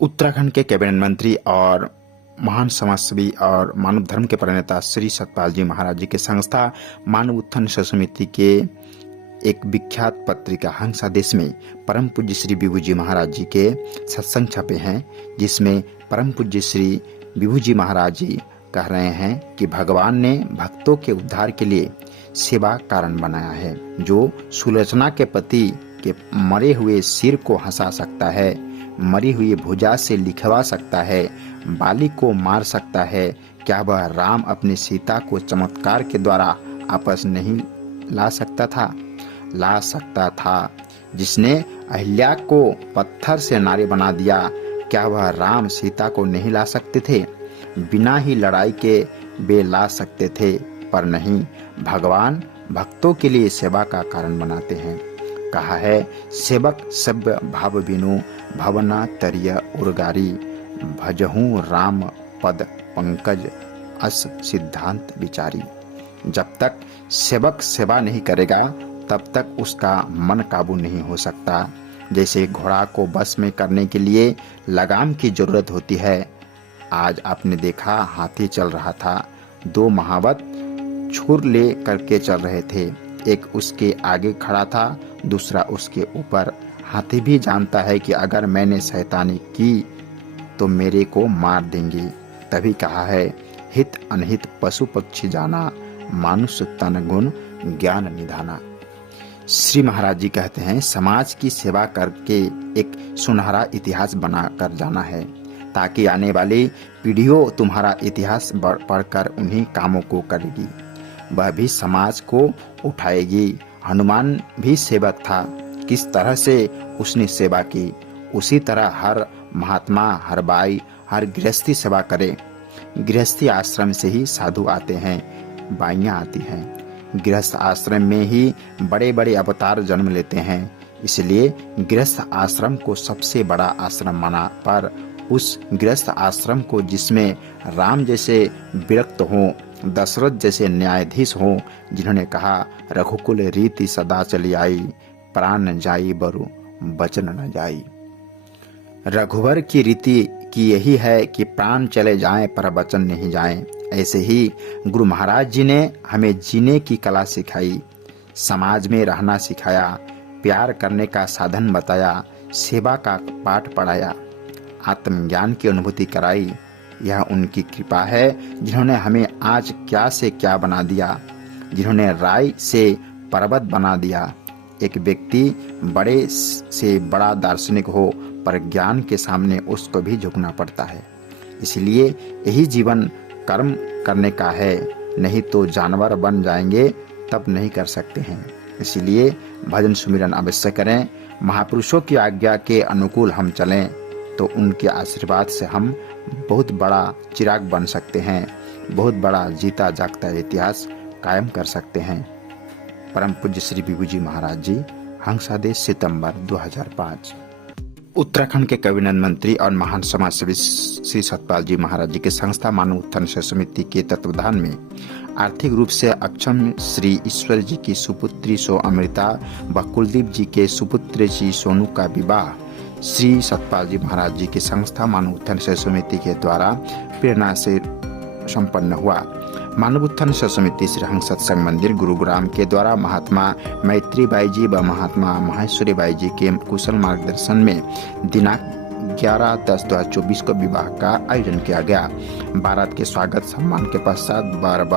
उत्तराखंड के कैबिनेट मंत्री और महान समाजसेवी और मानव धर्म के प्रणेता श्री सतपाल जी महाराज जी के संस्था मानव उत्थान समिति के एक विख्यात पत्रिका हंस आदेश में परम पूज्य श्री विभू जी महाराज जी के सत्संग छपे हैं, जिसमें परम पूज्य श्री विभू जी महाराज जी कह रहे हैं कि भगवान ने भक्तों के उद्धार के लिए सेवा कारण बनाया है, जो सुलोचना के पति के मरे हुए सिर को हंसा सकता है, मरी हुई भुजा से लिखवा सकता है, बाली को मार सकता है। क्या वह राम अपनी सीता को चमत्कार के द्वारा वापस नहीं ला सकता था? ला सकता था। जिसने अहिल्या को पत्थर से नारी बना दिया, क्या वह राम सीता को नहीं ला सकते थे? बिना ही लड़ाई के वे ला सकते थे, पर नहीं, भगवान भक्तों के लिए सेवा का कारण बनाते हैं। कहा है, सेवक सभ्य भाव बिनु भवना तरिय उर्गारी, भजहूँ राम पद पंकज अस सिद्धांत विचारी। जब तक सेवक सेवा नहीं करेगा तब तक उसका मन काबू नहीं हो सकता। जैसे घोड़ा को बस में करने के लिए लगाम की जरूरत होती है। आज आपने देखा, हाथी चल रहा था, दो महावत छुर ले करके चल रहे थे, एक उसके आगे खड़ा था, दूसरा उसके ऊपर। हाथी भी जानता है कि अगर मैंने शैतानी की तो मेरे को मार देंगे। तभी कहा है, हित अनहित पशु पक्षी जाना, मानुष तन गुण ज्ञान निधाना। श्री महाराज जी कहते हैं, समाज की सेवा करके एक सुनहरा इतिहास बना कर जाना है, ताकि आने वाली पीढ़ियों तुम्हारा इतिहास पढ़कर उन्हीं कामों को करेगी, वह भी समाज को उठाएगी। हनुमान भी सेवक था, किस तरह से उसने सेवा की, उसी तरह हर महात्मा, हर बाई, हर गृहस्थी सेवा करे। गृहस्थी आश्रम से ही साधु आते हैं, बाइयां आती हैं। गृहस्थ आश्रम में ही बड़े बड़े अवतार जन्म लेते हैं। इसलिए गृहस्थ आश्रम को सबसे बड़ा आश्रम माना, पर उस गृहस्थ आश्रम को जिसमें राम जैसे विरक्त हों, दशरथ जैसे न्यायाधीश हों, जिन्होंने कहा, रघुकुल रीति सदा चली आई, प्राण जाई बरु बचन न जाई। रघुवर की रीति की यही है कि प्राण चले जाएं पर वचन नहीं जाएं। ऐसे ही गुरु महाराज जी ने हमें जीने की कला सिखाई, समाज में रहना सिखाया, प्यार करने का साधन बताया, सेवा का पाठ पढ़ाया, आत्मज्ञान की अनुभूति कराई। यह उनकी कृपा है, जिन्होंने हमें आज क्या से क्या बना दिया, जिन्होंने राय से पर्वत बना दिया। एक व्यक्ति बड़े से बड़ा दार्शनिक हो, पर ज्ञान के सामने उसको भी झुकना पड़ता है। इसलिए यही जीवन कर्म करने का है, नहीं तो जानवर बन जाएंगे, तब नहीं कर सकते हैं। इसलिए भजन सुमिरन अवश्य करें। महापुरुषों की आज्ञा के अनुकूल हम चलें तो उनके आशीर्वाद से हम बहुत बड़ा चिराग बन सकते हैं, बहुत बड़ा जीता जागता इतिहास कायम कर सकते हैं। परम पूज्य श्री विभू जी महाराज जी, हंसादेश, सितंबर 2005। उत्तराखंड के कैबिनेट मंत्री और महान समाजसेवी श्री सतपाल जी महाराज जी के संस्था मानव उत्थान समिति के तत्वाधान में आर्थिक रूप से अक्षम श्री ईश्वर जी की सुपुत्री सो अमृता व कुलदीप जी के सुपुत्र जी सोनू का विवाह श्री सतपाल जी महाराज जी की संस्था मानव उत्थान समिति के द्वारा प्रेरणा से संपन्न हुआ। मानव उत्थान समिति श्री हंस सत्संग मंदिर गुरुग्राम के द्वारा महात्मा मैत्री बाई जी व महात्मा माहेश्वरी बाई जी के कुशल मार्गदर्शन में दिनांक 11/10/2024 को विवाह का आयोजन किया गया। बारात के स्वागत सम्मान के पश्चात बार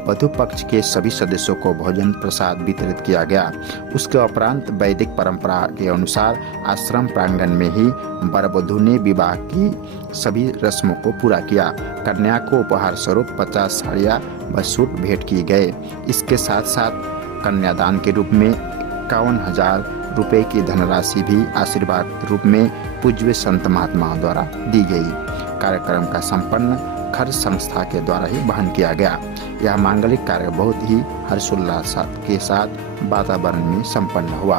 वधु पक्ष के सभी सदस्यों को भोजन प्रसाद वितरित किया गया। उसके उपरांत वैदिक परंपरा के अनुसार आश्रम प्रांगण में ही वर वधु ने विवाह की सभी रस्मों को पूरा किया। कन्या को उपहार स्वरूप 50 साड़ियाँ व सूट भेंट किए गए। इसके साथ साथ कन्यादान के रूप में 51,000 रुपए की धनराशि भी आशीर्वाद रूप में पूज्य संत महात्माओं द्वारा दी गई। कार्यक्रम का संपन्न खर्च संस्था के द्वारा ही वहन किया गया। यह मांगलिक कार्य बहुत ही हर्षोल्लास के साथ वातावरण में संपन्न हुआ।